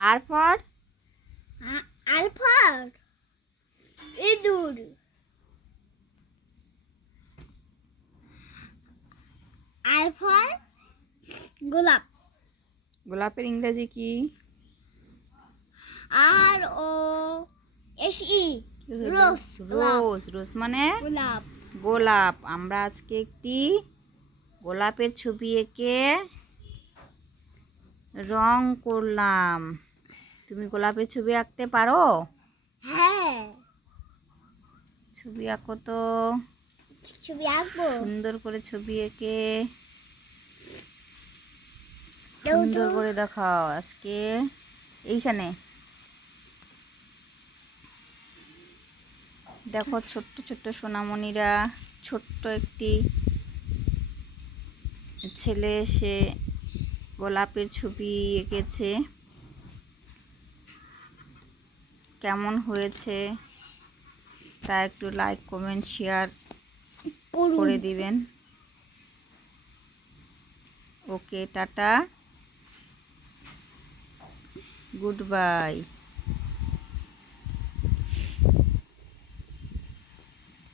আরপর আলফার ইঁদুর। আলফার গোলাপ। গোলাপের ইংরেজি কি? আর ও এস ই রোজ। রোজ। রোজ মানে গোলাপ। গোলাপ। আমরা আজকে একটি গোলাপের ছবি এঁকে রং করলাম। তুমি গোলাপের ছবি আঁকতে পারো? হ্যাঁ, ছবি আঁকো তো। ছবি আঁকবো। সুন্দর করে ছবি এঁকে সুন্দর করে দেখাও আজকে। এইখানে দেখো, ছোট্ট ছোট্ট সোনামণিরা, ছোট্ট একটি ছেলে সে গোলাপের ছবি এঁকেছে। কেমন হয়েছে তা একটু লাইক, কমেন্ট, শেয়ার করে দিবেন। ওকে, টাটা, গুড বাই।